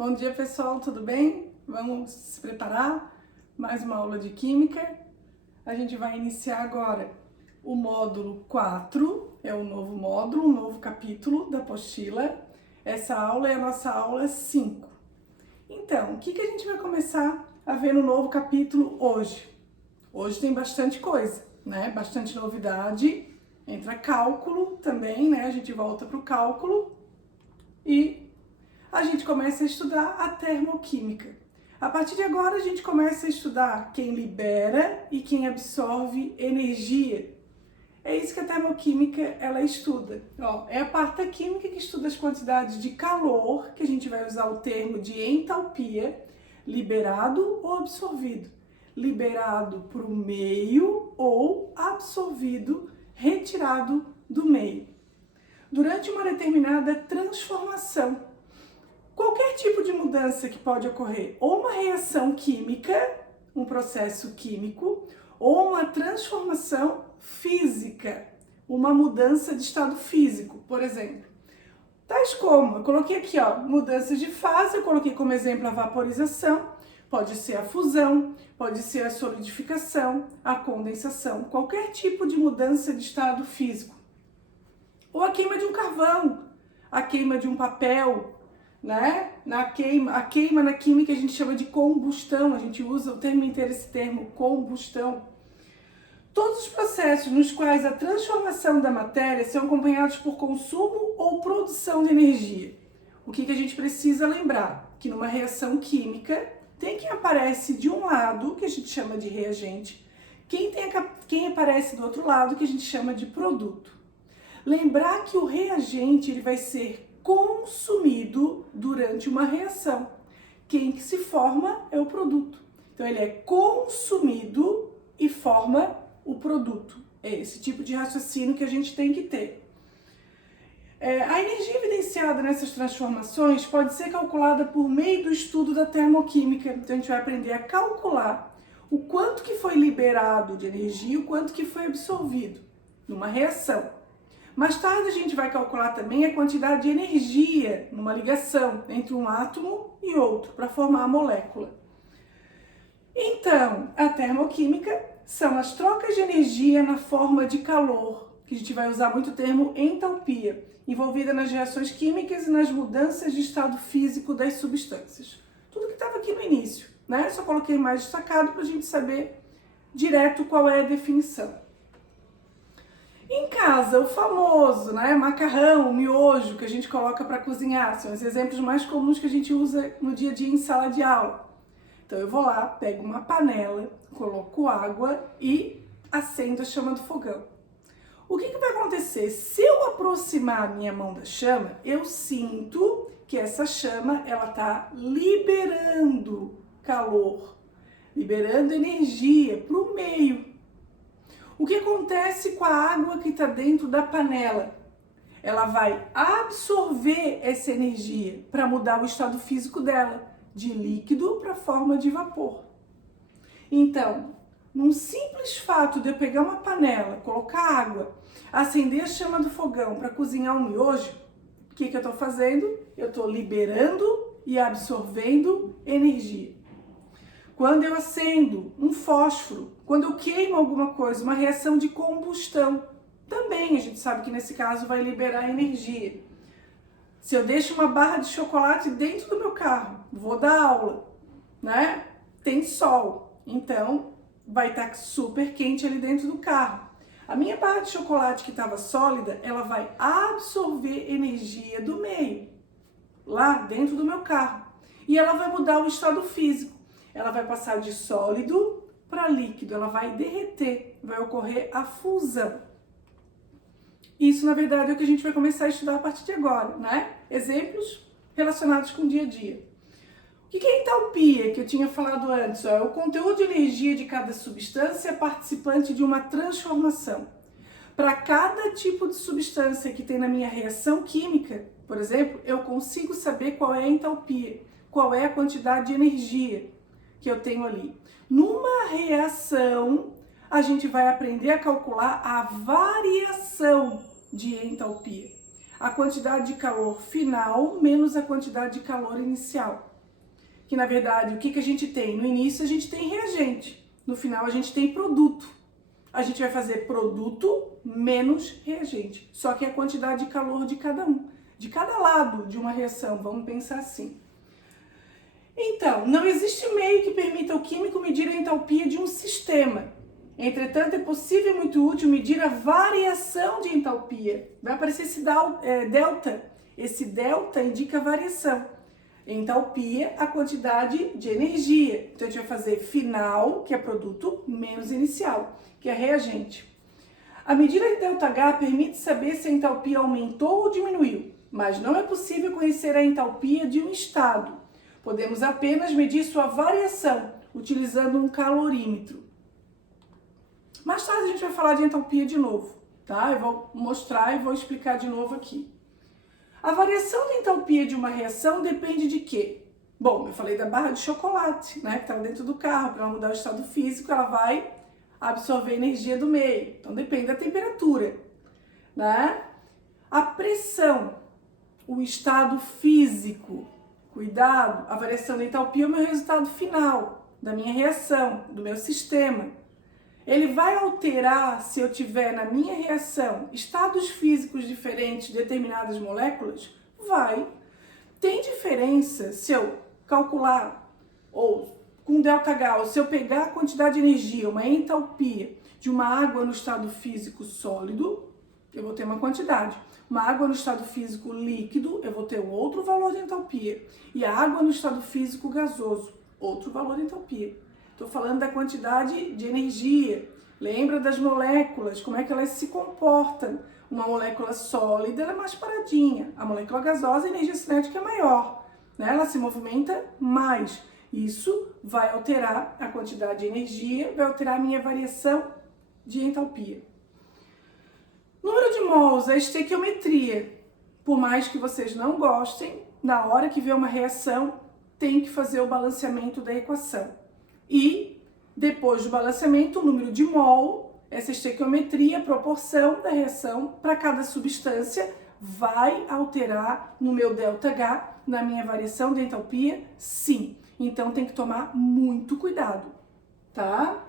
Bom dia, pessoal, tudo bem? Vamos se preparar? Mais uma aula de Química. A gente vai iniciar agora o módulo 4, é um novo módulo, um novo capítulo da apostila. Essa aula é a nossa aula 5. Então, o que a gente vai começar a ver no novo capítulo hoje? Hoje tem bastante coisa, né? Bastante novidade. Entra cálculo também, né? A gente volta para o cálculo e a gente começa a estudar a termoquímica. A partir de agora, a gente começa a estudar quem libera e quem absorve energia. É isso que a termoquímica ela estuda. Ó, é a parte da química que estuda as quantidades de calor, que a gente vai usar o termo de entalpia, liberado ou absorvido. Liberado para o meio ou absorvido, retirado do meio. Durante uma determinada transformação. Qualquer tipo de mudança que pode ocorrer, ou uma reação química, um processo químico, ou uma transformação física, uma mudança de estado físico, por exemplo. Tais como, eu coloquei aqui, ó, mudanças de fase, eu coloquei como exemplo a vaporização, pode ser a fusão, pode ser a solidificação, a condensação, qualquer tipo de mudança de estado físico. Ou a queima de um carvão, a queima de um papel, né? A queima na química a gente chama de combustão, a gente usa o termo inteiro, esse termo, combustão. Todos os processos nos quais a transformação da matéria são acompanhados por consumo ou produção de energia. O que a gente precisa lembrar? Que numa reação química, tem quem aparece de um lado, que a gente chama de reagente, quem aparece do outro lado, que a gente chama de produto. Lembrar que o reagente ele vai ser consumido durante uma reação. Quem que se forma é o produto. Então ele é consumido e forma o produto. É esse tipo de raciocínio que a gente tem que ter. A energia evidenciada nessas transformações pode ser calculada por meio do estudo da termoquímica. Então a gente vai aprender a calcular o quanto que foi liberado de energia e o quanto que foi absorvido numa reação. Mais tarde a gente vai calcular também a quantidade de energia numa ligação entre um átomo e outro para formar a molécula. Então, a termoquímica são as trocas de energia na forma de calor, que a gente vai usar muito o termo entalpia, envolvida nas reações químicas e nas mudanças de estado físico das substâncias. Tudo que estava aqui no início, né? Só coloquei mais destacado para a gente saber direto qual é a definição. Em casa, o famoso, né, macarrão, miojo que a gente coloca para cozinhar, são os exemplos mais comuns que a gente usa no dia a dia em sala de aula. Então eu vou lá, pego uma panela, coloco água e acendo a chama do fogão. O que vai acontecer? Se eu aproximar a minha mão da chama, eu sinto que essa chama ela está liberando calor, liberando energia para o meio. O que acontece com a água que está dentro da panela? Ela vai absorver essa energia para mudar o estado físico dela, de líquido para forma de vapor. Então, num simples fato de eu pegar uma panela, colocar água, acender a chama do fogão para cozinhar um miojo, o que eu estou fazendo? Eu estou liberando e absorvendo energia. Quando eu acendo um fósforo, quando eu queimo alguma coisa, uma reação de combustão, também a gente sabe que nesse caso vai liberar energia. Se eu deixo uma barra de chocolate dentro do meu carro, vou dar aula, né? Tem sol, então vai estar super quente ali dentro do carro. A minha barra de chocolate que estava sólida, ela vai absorver energia do meio, lá dentro do meu carro. E ela vai mudar o estado físico. Ela vai passar de sólido para líquido, ela vai derreter, vai ocorrer a fusão. Isso, na verdade, é o que a gente vai começar a estudar a partir de agora, né? Exemplos relacionados com o dia a dia. O que é entalpia, que eu tinha falado antes? É o conteúdo de energia de cada substância participante de uma transformação. Para cada tipo de substância que tem na minha reação química, por exemplo, eu consigo saber qual é a entalpia, qual é a quantidade de energia que eu tenho ali. Numa reação, a gente vai aprender a calcular a variação de entalpia. A quantidade de calor final menos a quantidade de calor inicial. que na verdade o que a gente tem? No início a gente tem reagente, no final a gente tem produto. A gente vai fazer produto menos reagente, só que a quantidade de calor de cada um, de cada lado de uma reação, vamos pensar assim. Então, não existe meio que permita ao químico medir a entalpia de um sistema. Entretanto, é possível e muito útil medir a variação de entalpia. Vai aparecer esse delta. Esse delta indica a variação. Entalpia, a quantidade de energia. Então, a gente vai fazer final, que é produto, menos inicial, que é reagente. A medida de ΔH permite saber se a entalpia aumentou ou diminuiu, mas não é possível conhecer a entalpia de um estado. Podemos apenas medir sua variação, utilizando um calorímetro. Mais tarde a gente vai falar de entalpia de novo, tá? Eu vou mostrar e vou explicar de novo aqui. A variação da entalpia de uma reação depende de quê? Bom, eu falei da barra de chocolate, né? Que estava dentro do carro, para ela mudar o estado físico, ela vai absorver energia do meio. Então depende da temperatura, né? A pressão, o estado físico, cuidado, a variação da entalpia é o meu resultado final, da minha reação, do meu sistema. Ele vai alterar se eu tiver na minha reação estados físicos diferentes de determinadas moléculas? Vai. Tem diferença se eu calcular, ou com ΔH, ou se eu pegar a quantidade de energia, uma entalpia de uma água no estado físico sólido, eu vou ter uma quantidade. Uma água no estado físico líquido, eu vou ter um outro valor de entalpia. E a água no estado físico gasoso, outro valor de entalpia. Estou falando da quantidade de energia. Lembra das moléculas, como é que elas se comportam. Uma molécula sólida ela é mais paradinha. A molécula gasosa, a energia cinética é maior, né? Ela se movimenta mais. Isso vai alterar a quantidade de energia, vai alterar a minha variação de entalpia. Número de mols é estequiometria. Por mais que vocês não gostem, na hora que vê uma reação, tem que fazer o balanceamento da equação. E, depois do balanceamento, o número de mol, essa estequiometria, a proporção da reação para cada substância, vai alterar no meu ΔH, na minha variação de entalpia? Sim. Então, tem que tomar muito cuidado, tá?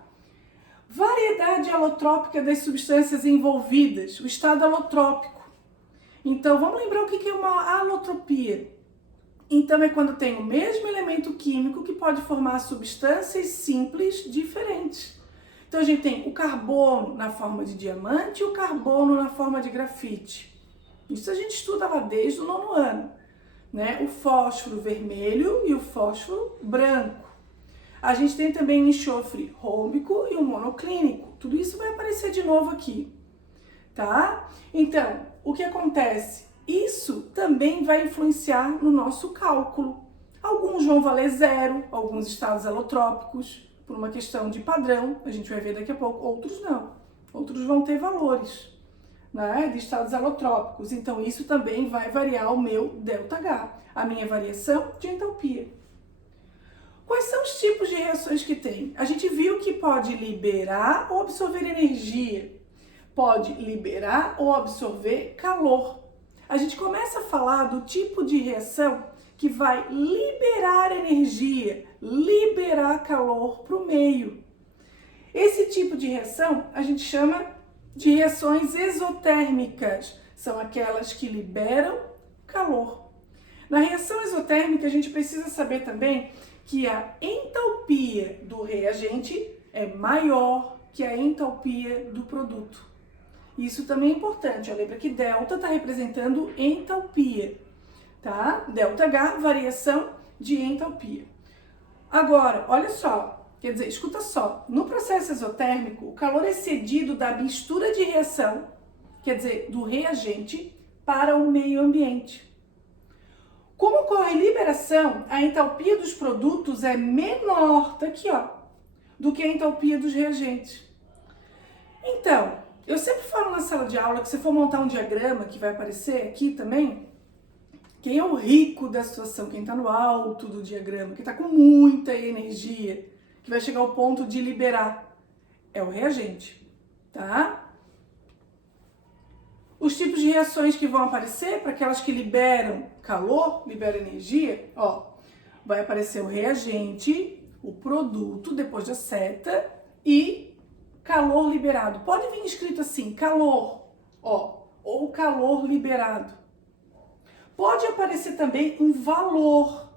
Variedade alotrópica das substâncias envolvidas, o estado alotrópico. Então, vamos lembrar o que é uma alotropia. Então, é quando tem o mesmo elemento químico que pode formar substâncias simples diferentes. Então, a gente tem o carbono na forma de diamante e o carbono na forma de grafite. Isso a gente estuda lá desde o 9º ano, né? O fósforo vermelho e o fósforo branco. A gente tem também o enxofre rômbico e o monoclínico. Tudo isso vai aparecer de novo aqui, tá? Então, o que acontece? Isso também vai influenciar no nosso cálculo. Alguns vão valer 0, alguns estados alotrópicos, por uma questão de padrão, a gente vai ver daqui a pouco. Outros não. Outros vão ter valores, né, de estados alotrópicos. Então, isso também vai variar o meu ΔH, a minha variação de entalpia. Quais são os tipos de reações que tem? A gente viu que pode liberar ou absorver energia, pode liberar ou absorver calor. A gente começa a falar do tipo de reação que vai liberar energia, liberar calor para o meio. Esse tipo de reação a gente chama de reações exotérmicas, são aquelas que liberam calor. Na reação exotérmica a gente precisa saber também que a entalpia do reagente é maior que a entalpia do produto. Isso também é importante, lembra que delta está representando entalpia, tá? ΔH, variação de entalpia. Agora, olha só, quer dizer, escuta só, no processo exotérmico, o calor é cedido da mistura de reação, quer dizer, do reagente, para o meio ambiente. Como ocorre liberação, a entalpia dos produtos é menor, tá aqui ó, do que a entalpia dos reagentes. Então, eu sempre falo na sala de aula que se for montar um diagrama, que vai aparecer aqui também, quem é o rico da situação, quem está no alto do diagrama, que está com muita energia, que vai chegar ao ponto de liberar, é o reagente, tá? Os tipos de reações que vão aparecer para aquelas que liberam calor, liberam energia, ó, vai aparecer o reagente, o produto depois da seta e calor liberado. Pode vir escrito assim, calor, ó, ou calor liberado. Pode aparecer também um valor,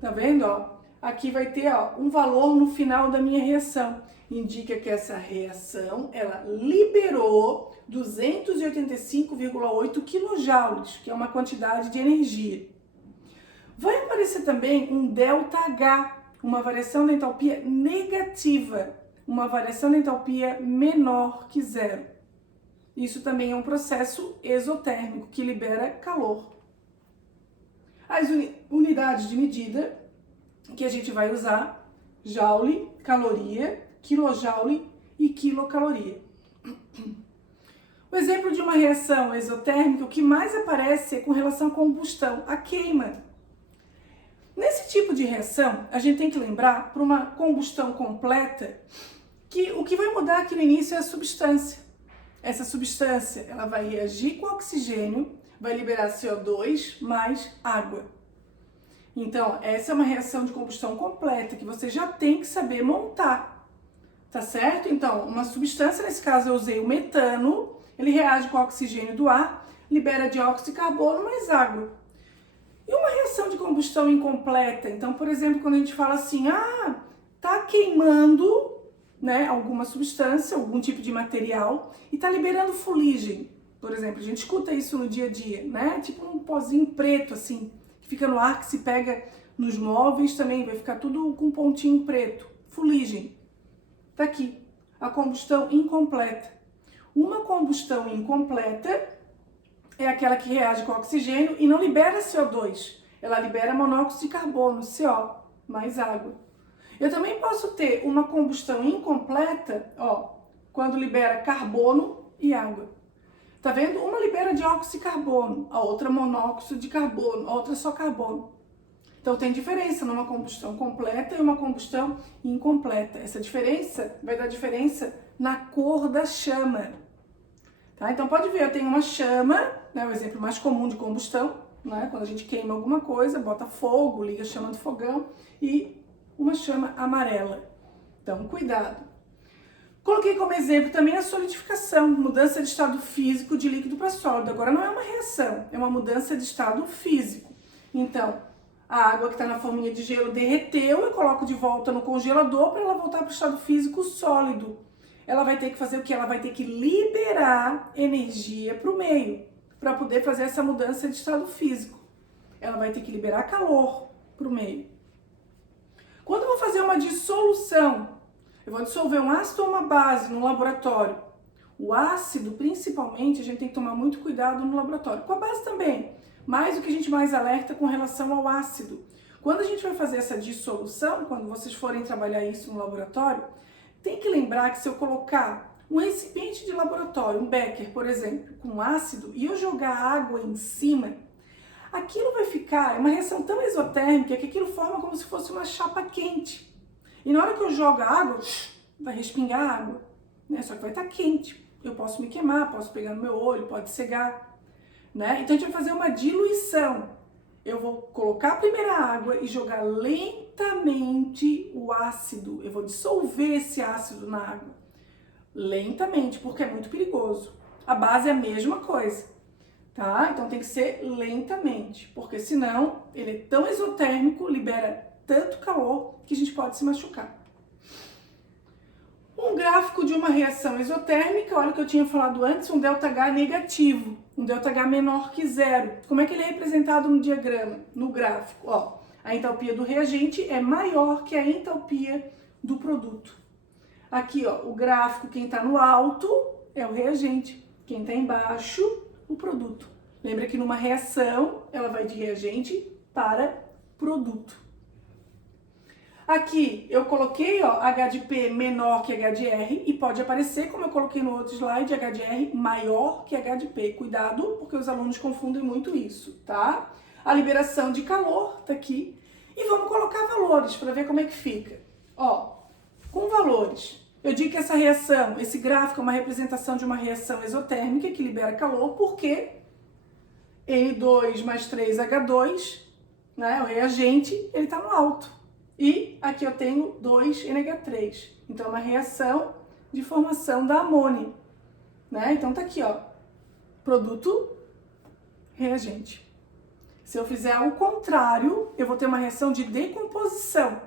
tá vendo, ó? Aqui vai ter, ó, um valor no final da minha reação. Indica que essa reação, ela liberou 285,8 kJ, que é uma quantidade de energia. Vai aparecer também um ΔH, uma variação da entalpia negativa, uma variação da entalpia menor que zero. Isso também é um processo exotérmico que libera calor. As unidades de medida que a gente vai usar, joule, caloria, quilojoule e quilocaloria. O exemplo de uma reação exotérmica, o que mais aparece é com relação à combustão, a queima. Nesse tipo de reação, a gente tem que lembrar, para uma combustão completa, que o que vai mudar aqui no início é a substância. Essa substância, ela vai reagir com oxigênio, vai liberar CO2 mais água. Então, essa é uma reação de combustão completa que você já tem que saber montar, tá certo? Então, uma substância, nesse caso eu usei o metano, ele reage com o oxigênio do ar, libera dióxido de carbono mais água. E uma reação de combustão incompleta, então, por exemplo, quando a gente fala assim, tá queimando, né, alguma substância, algum tipo de material e tá liberando fuligem, por exemplo, a gente escuta isso no dia a dia, né, tipo um pozinho preto assim, que fica no ar, que se pega nos móveis também, vai ficar tudo com um pontinho preto, fuligem. Tá aqui, a combustão incompleta. Uma combustão incompleta é aquela que reage com oxigênio e não libera CO2, ela libera monóxido de carbono, CO, mais água. Eu também posso ter uma combustão incompleta, ó, quando libera carbono e água. Tá vendo? Uma libera dióxido de carbono, a outra monóxido de carbono, a outra só carbono. Então tem diferença numa combustão completa e uma combustão incompleta. Essa diferença vai dar diferença na cor da chama. Tá? Então pode ver, eu tenho uma chama, né, o exemplo mais comum de combustão, né, quando a gente queima alguma coisa, bota fogo, liga a chama do fogão e uma chama amarela. Então, cuidado. Coloquei como exemplo também a solidificação, mudança de estado físico de líquido para sólido. Agora não é uma reação, é uma mudança de estado físico. Então, a água que está na forminha de gelo derreteu, eu coloco de volta no congelador para ela voltar para o estado físico sólido. Ela vai ter que fazer o quê? Ela vai ter que liberar energia para o meio, para poder fazer essa mudança de estado físico. Ela vai ter que liberar calor para o meio. Quando eu vou fazer uma dissolução, eu vou dissolver um ácido ou uma base no laboratório. O ácido, principalmente, a gente tem que tomar muito cuidado no laboratório. Com a base também, mas o que a gente mais alerta com relação ao ácido. Quando a gente vai fazer essa dissolução, quando vocês forem trabalhar isso no laboratório, tem que lembrar que se eu colocar um recipiente de laboratório, um becker, por exemplo, com ácido, e eu jogar água em cima, aquilo vai ficar, é uma reação tão exotérmica que aquilo forma como se fosse uma chapa quente. E na hora que eu jogo a água, vai respingar água, né? Só que vai estar quente. Eu posso me queimar, posso pegar no meu olho, pode cegar, né? Então a gente vai fazer uma diluição. Eu vou colocar a primeira água e jogar lentamente o ácido. Eu vou dissolver esse ácido na água. Lentamente, porque é muito perigoso. A base é a mesma coisa, tá? Então tem que ser lentamente, porque senão ele é tão exotérmico, libera tanto calor que a gente pode se machucar. Um gráfico de uma reação exotérmica, olha o que eu tinha falado antes, um ΔH negativo, um ΔH menor que zero. Como é que ele é representado no diagrama, no gráfico? Ó, a entalpia do reagente é maior que a entalpia do produto. Aqui, ó, o gráfico, quem está no alto é o reagente, quem está embaixo, o produto. Lembra que numa reação, ela vai de reagente para produto. Aqui eu coloquei, ó, H de P menor que H de R e pode aparecer, como eu coloquei no outro slide, H de R maior que H de P. Cuidado, porque os alunos confundem muito isso, tá? A liberação de calor tá aqui. E vamos colocar valores para ver como é que fica. Ó, com valores, eu digo que essa reação, esse gráfico é uma representação de uma reação exotérmica que libera calor, porque N2 mais 3H2, né? O reagente, ele está no alto. E aqui eu tenho 2NH3. Então, é uma reação de formação da amônia, né? Então, tá aqui, ó, produto, reagente. Se eu fizer o contrário, eu vou ter uma reação de decomposição,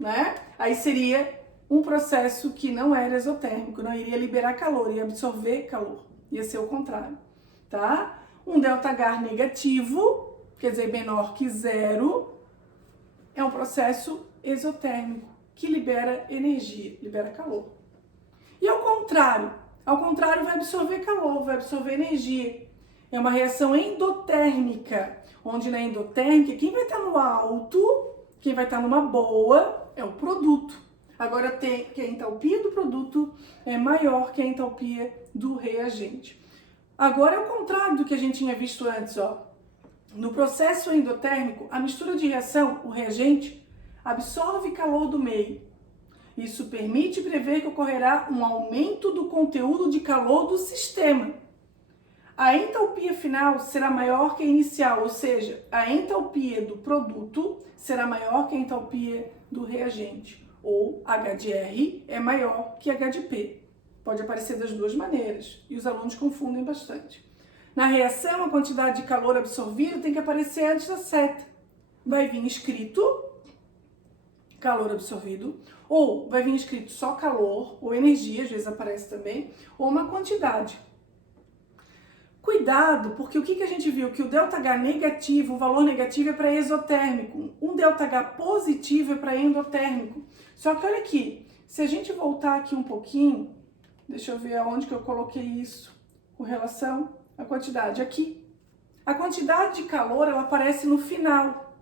né? Aí seria um processo que não era exotérmico, não iria liberar calor, ia absorver calor. Ia ser o contrário, tá? Um ΔH negativo, quer dizer, menor que zero, é um processo exotérmico, que libera energia, libera calor. E ao contrário vai absorver calor, vai absorver energia. É uma reação endotérmica, onde na endotérmica, quem vai estar no alto, quem vai estar numa boa, é o produto. Agora tem que a entalpia do produto é maior que a entalpia do reagente. Agora é o contrário do que a gente tinha visto antes, ó. No processo endotérmico, a mistura de reação, o reagente, absorve calor do meio. Isso permite prever que ocorrerá um aumento do conteúdo de calor do sistema. A entalpia final será maior que a inicial, ou seja, a entalpia do produto será maior que a entalpia do reagente, ou H de R é maior que H de P. Pode aparecer das duas maneiras, e os alunos confundem bastante. Na reação, a quantidade de calor absorvido tem que aparecer antes da seta. Vai vir escrito calor absorvido, ou vai vir escrito só calor, ou energia, às vezes aparece também, ou uma quantidade. Cuidado, porque o que a gente viu? Que o ΔH negativo, o valor negativo é para exotérmico, um ΔH positivo é para endotérmico. Só que olha aqui, se a gente voltar aqui um pouquinho, deixa eu ver aonde que eu coloquei isso, com relação à quantidade, aqui. A quantidade de calor, ela aparece no final.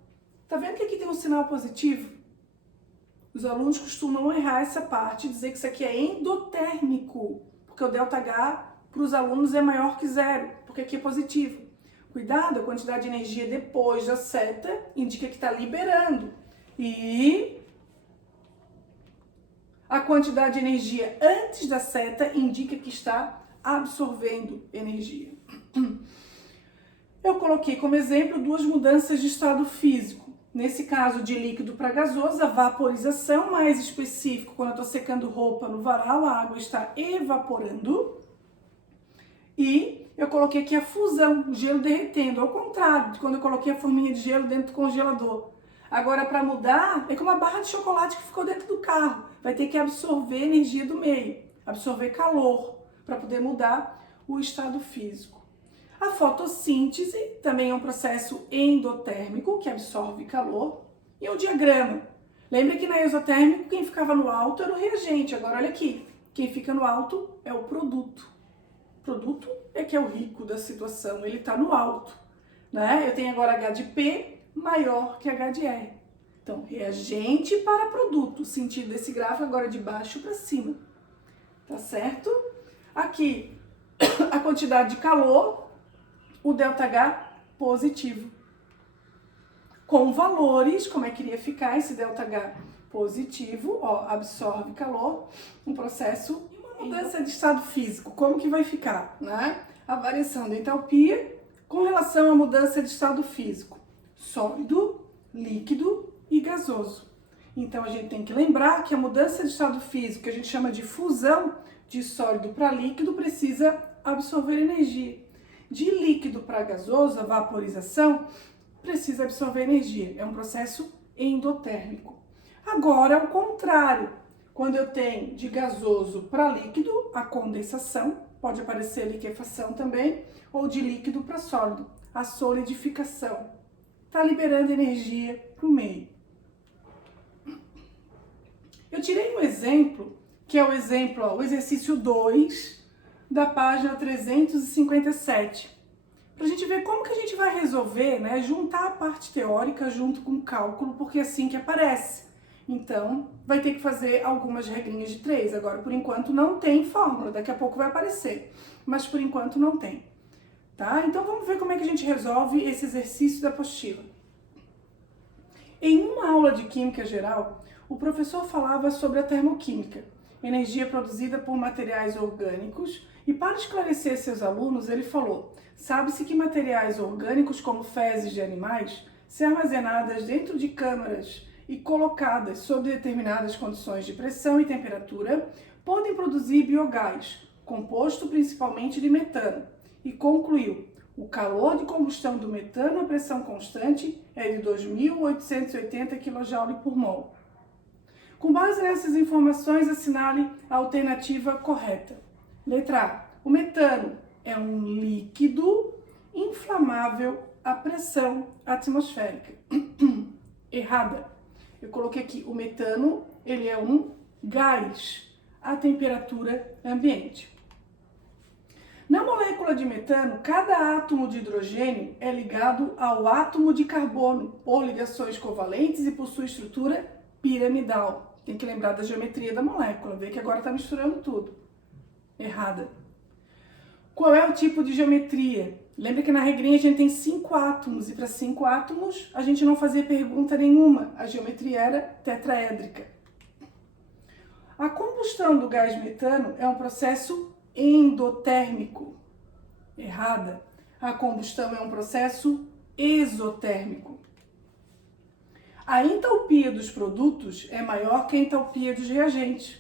Tá vendo que aqui tem um sinal positivo? Os alunos costumam errar essa parte e dizer que isso aqui é endotérmico, porque o ΔH para os alunos é maior que zero, porque aqui é positivo. Cuidado, a quantidade de energia depois da seta indica que está liberando. E a quantidade de energia antes da seta indica que está absorvendo energia. Eu coloquei como exemplo duas mudanças de estado físico. Nesse caso, de líquido para gasoso, a vaporização, mais específico, quando eu estou secando roupa no varal, a água está evaporando. E eu coloquei aqui a fusão, o gelo derretendo, ao contrário de quando eu coloquei a forminha de gelo dentro do congelador. Agora, para mudar, é como a barra de chocolate que ficou dentro do carro. Vai ter que absorver energia do meio, absorver calor, para poder mudar o estado físico. A fotossíntese também é um processo endotérmico, que absorve calor. E o diagrama. Lembra que na exotérmico, quem ficava no alto era o reagente. Agora, olha aqui, quem fica no alto é o produto. O produto é que é o rico da situação, ele está no alto, né? Eu tenho agora H de P maior que H de R. Então, reagente para produto, o sentido desse gráfico agora de baixo para cima, tá certo? Aqui, a quantidade de calor, o ΔH positivo. Com valores, como é que iria ficar esse ΔH positivo, ó, absorve calor, um processo. Mudança de estado físico, como que vai ficar, né? A variação da entalpia com relação à mudança de estado físico, sólido, líquido e gasoso. Então a gente tem que lembrar que a mudança de estado físico, que a gente chama de fusão de sólido para líquido, precisa absorver energia. De líquido para gasoso, a vaporização, precisa absorver energia. É um processo endotérmico. Agora, ao contrário, quando eu tenho de gasoso para líquido, a condensação, pode aparecer liquefação também, ou de líquido para sólido, a solidificação. Está liberando energia para o meio. Eu tirei um exemplo, que é o exemplo, ó, o exercício 2, da página 357. Para a gente ver como que a gente vai resolver, né, juntar a parte teórica junto com o cálculo, porque é assim que aparece. Então, vai ter que fazer algumas regrinhas de 3. Agora, por enquanto, não tem fórmula. Daqui a pouco vai aparecer. Mas, por enquanto, não tem. Tá? Então, vamos ver como é que a gente resolve esse exercício da apostila. Em uma aula de Química Geral, o professor falava sobre a termoquímica, energia produzida por materiais orgânicos, e para esclarecer seus alunos, ele falou: sabe-se que materiais orgânicos, como fezes de animais, se armazenadas dentro de câmaras e colocadas sob determinadas condições de pressão e temperatura, podem produzir biogás, composto principalmente de metano, e concluiu: o calor de combustão do metano a pressão constante é de 2.880 kJ por mol. Com base nessas informações, assinale a alternativa correta. Letra A. O metano é um líquido inflamável à pressão atmosférica. Errada. Eu coloquei aqui, o metano, ele é um gás à temperatura ambiente. Na molécula de metano, cada átomo de hidrogênio é ligado ao átomo de carbono por ligações covalentes e possui estrutura piramidal. Tem que lembrar da geometria da molécula, vê que agora está misturando tudo. Errada. Qual é o tipo de geometria? Lembra que na regrinha a gente tem 5 átomos, e para 5 átomos a gente não fazia pergunta nenhuma, a geometria era tetraédrica. A combustão do gás metano é um processo endotérmico. Errada. A combustão é um processo exotérmico. A entalpia dos produtos é maior que a entalpia dos reagentes.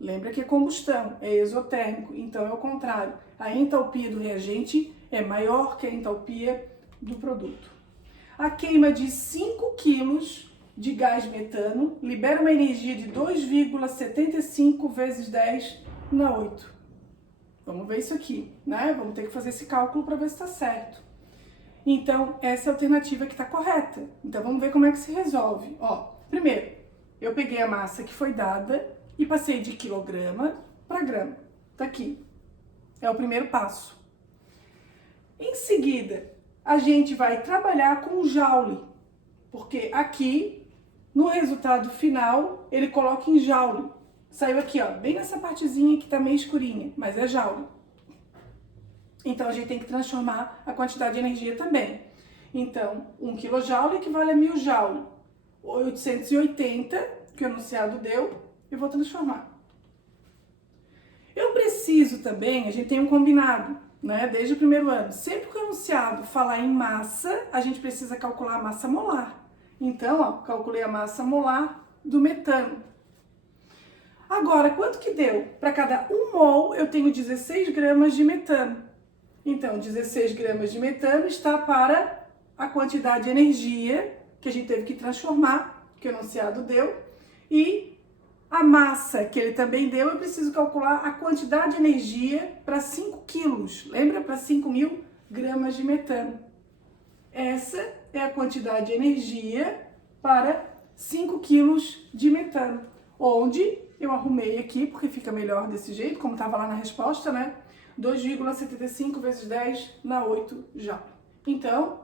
Lembra que a combustão é exotérmico, então é o contrário. A entalpia do reagente é maior que a entalpia do produto. A queima de 5 kg de gás metano libera uma energia de 2,75 vezes 10 na 8. Vamos ver isso aqui, né? Vamos ter que fazer esse cálculo para ver se está certo. Então, essa é a alternativa que está correta. Então, vamos ver como é que se resolve. Ó, primeiro, eu peguei a massa que foi dada e passei de quilograma para grama. Tá aqui. É o primeiro passo. Em seguida, a gente vai trabalhar com joule, porque aqui, no resultado final, ele coloca em joule. Saiu aqui, ó, bem nessa partezinha que tá meio escurinha, mas é joule. Então, a gente tem que transformar a quantidade de energia também. Então, 1 kJ equivale a 1000 joule. 880, que o enunciado deu, eu vou transformar. Eu preciso também, a gente tem um combinado, né, desde o primeiro ano. Sempre que o enunciado falar em massa, a gente precisa calcular a massa molar. Então, ó, calculei a massa molar do metano. Agora, quanto que deu? Para cada 1 mol, eu tenho 16 gramas de metano. Então, 16 gramas de metano está para a quantidade de energia que a gente teve que transformar, que o enunciado deu, e a massa que ele também deu, eu preciso calcular a quantidade de energia para 5 quilos. Lembra? Para 5.000 gramas de metano. Essa é a quantidade de energia para 5 quilos de metano. Onde eu arrumei aqui, porque fica melhor desse jeito, como estava lá na resposta, né? 2,75 vezes 10 na 8 já. Então,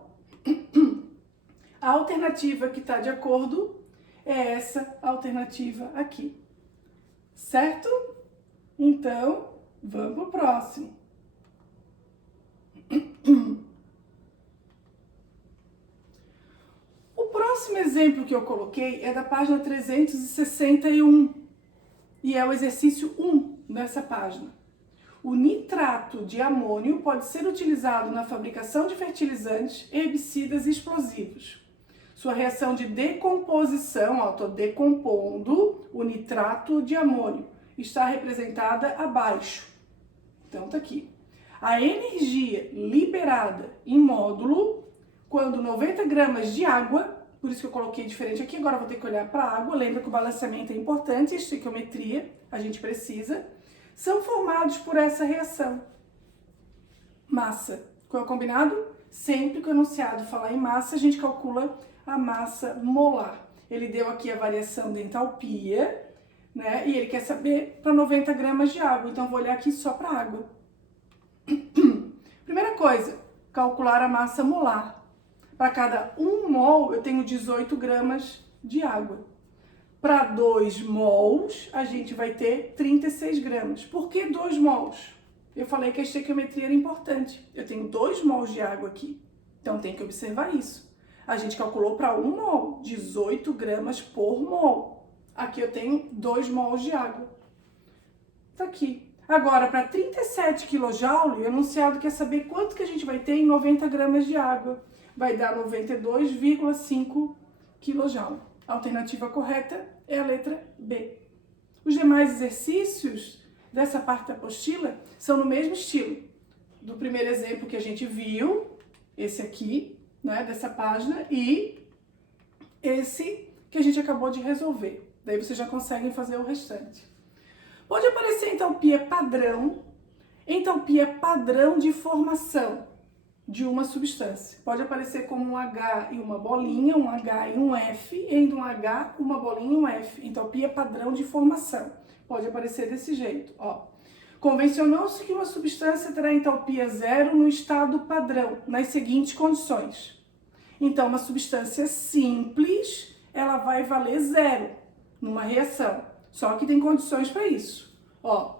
a alternativa que está de acordo é essa alternativa aqui. Certo? Então, vamos para o próximo. O próximo exemplo que eu coloquei é da página 361 e é o exercício 1 dessa página. O nitrato de amônio pode ser utilizado na fabricação de fertilizantes, herbicidas e explosivos. Sua reação de decomposição, ó, estou decompondo o nitrato de amônio, está representada abaixo. Então, tá aqui. A energia liberada em módulo, quando 90 gramas de água, por isso que eu coloquei diferente aqui, agora eu vou ter que olhar para a água, lembra que o balanceamento é importante, a estequiometria, a gente precisa, são formados por essa reação. Massa. Qual é o combinado? Sempre que o enunciado falar em massa, a gente calcula a massa molar. Ele deu aqui a variação de entalpia, né? E ele quer saber para 90 gramas de água. Então, vou olhar aqui só para água. Primeira coisa, calcular a massa molar. Para cada 1 mol, eu tenho 18 gramas de água. Para 2 mols, a gente vai ter 36 gramas. Por que 2 mols? Eu falei que a estequiometria era importante. Eu tenho 2 mols de água aqui. Então, tem que observar isso. A gente calculou para 1 mol, 18 gramas por mol. Aqui eu tenho 2 mols de água. Tá aqui. Agora, para 37 kJ, o enunciado quer saber quanto que a gente vai ter em 90 gramas de água. vai dar 92,5 kJ. A alternativa correta é a letra B. Os demais exercícios dessa parte da apostila são no mesmo estilo do primeiro exemplo que a gente viu, esse aqui, né, dessa página, e esse que a gente acabou de resolver. Daí vocês já conseguem fazer o restante. Pode aparecer entalpia padrão de formação de uma substância. Pode aparecer como um H e uma bolinha, um H e um F, e ainda um H, uma bolinha e um F. Entalpia padrão de formação. Pode aparecer desse jeito, ó. Convencionou-se que uma substância terá entalpia zero no estado padrão, nas seguintes condições. Então, uma substância simples, ela vai valer zero numa reação. Só que tem condições para isso. Ó,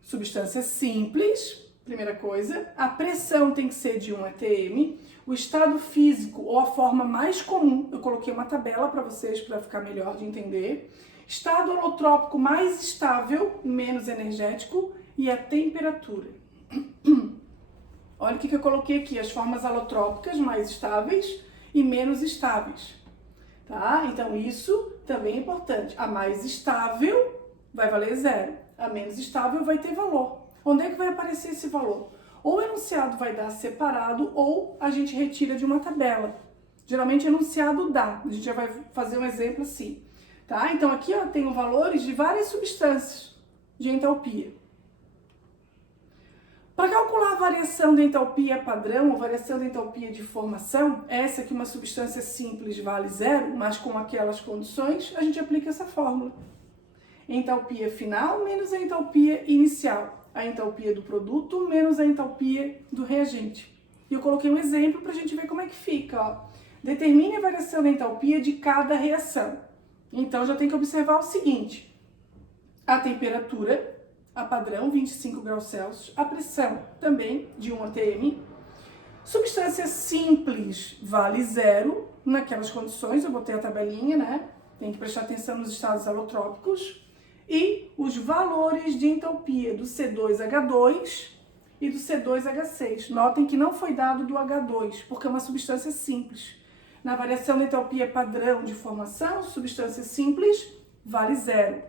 substância simples, primeira coisa, a pressão tem que ser de 1 atm, o estado físico ou a forma mais comum, eu coloquei uma tabela para vocês para ficar melhor de entender, estado holotrópico mais estável, menos energético, e a temperatura. Olha o que eu coloquei aqui, as formas alotrópicas mais estáveis e menos estáveis. Tá? Então isso também é importante. A mais estável vai valer zero, a menos estável vai ter valor. Onde é que vai aparecer esse valor? Ou o enunciado vai dar separado ou a gente retira de uma tabela. Geralmente enunciado dá, a gente já vai fazer um exemplo assim. Tá? Então aqui eu tenho valores de várias substâncias de entalpia. Para calcular a variação da entalpia padrão ou variação da entalpia de formação, essa que uma substância simples vale zero, mas com aquelas condições, a gente aplica essa fórmula. Entalpia final menos a entalpia inicial. A entalpia do produto menos a entalpia do reagente. E eu coloquei um exemplo para a gente ver como é que fica. Ó. Determine a variação da entalpia de cada reação. Então já tem que observar o seguinte. A temperatura, a padrão, 25 graus Celsius. A pressão, também, de 1 atm. Substância simples vale zero. Naquelas condições, eu botei a tabelinha, né? Tem que prestar atenção nos estados alotrópicos. E os valores de entalpia do C2H2 e do C2H6. Notem que não foi dado do H2, porque é uma substância simples. Na variação da entalpia padrão de formação, substância simples vale zero.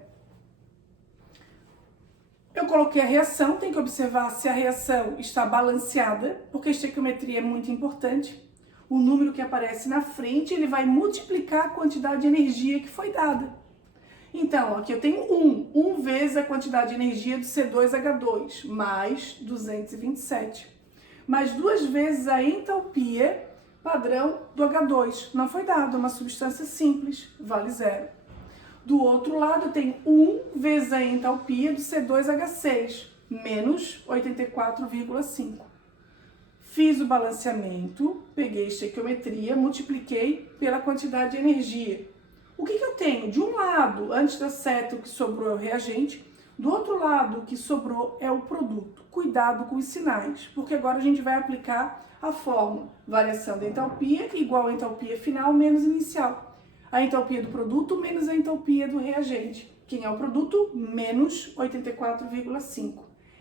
Eu coloquei a reação, tem que observar se a reação está balanceada, porque a estequiometria é muito importante. O número que aparece na frente, ele vai multiplicar a quantidade de energia que foi dada. Então, aqui eu tenho 1 vezes a quantidade de energia do C2H2, mais 227. Mais 2 vezes a entalpia padrão do H2. Não foi dado, é uma substância simples, vale zero. Do outro lado, eu tenho 1 vezes a entalpia do C2H6, menos 84,5. Fiz o balanceamento, peguei a estequiometria, multipliquei pela quantidade de energia. O que eu tenho? De um lado, antes da seta, o que sobrou é o reagente. Do outro lado, o que sobrou é o produto. Cuidado com os sinais, porque agora a gente vai aplicar a fórmula. Variação da entalpia igual a entalpia final menos inicial. A entalpia do produto menos a entalpia do reagente. Quem é o produto? Menos 84,5.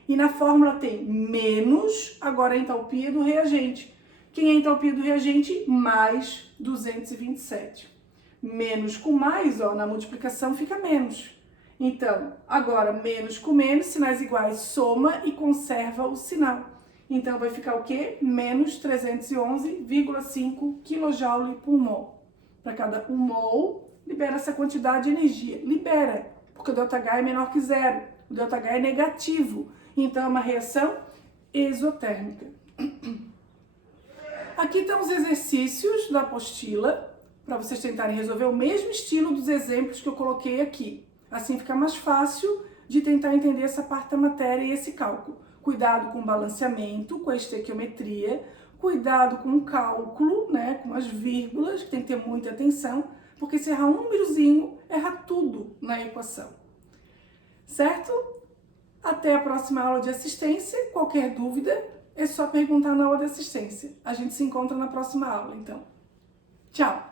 E na fórmula tem menos, agora a entalpia do reagente. Quem é a entalpia do reagente? Mais 227. Menos com mais, ó, na multiplicação fica menos. Então, agora menos com menos, sinais iguais, soma e conserva o sinal. Então, vai ficar o quê? Menos 311,5 kJ por mol. Para cada 1 mol, libera essa quantidade de energia. Libera, porque o ΔH é menor que zero. O ΔH é negativo. Então, é uma reação exotérmica. Aqui estão os exercícios da apostila, para vocês tentarem resolver o mesmo estilo dos exemplos que eu coloquei aqui. Assim fica mais fácil de tentar entender essa parte da matéria e esse cálculo. Cuidado com o balanceamento, com a estequiometria, cuidado com o cálculo, né, com as vírgulas, que tem que ter muita atenção, porque se errar um númerozinho, erra tudo na equação. Certo? Até a próxima aula de assistência. Qualquer dúvida, é só perguntar na aula de assistência. A gente se encontra na próxima aula, então. Tchau!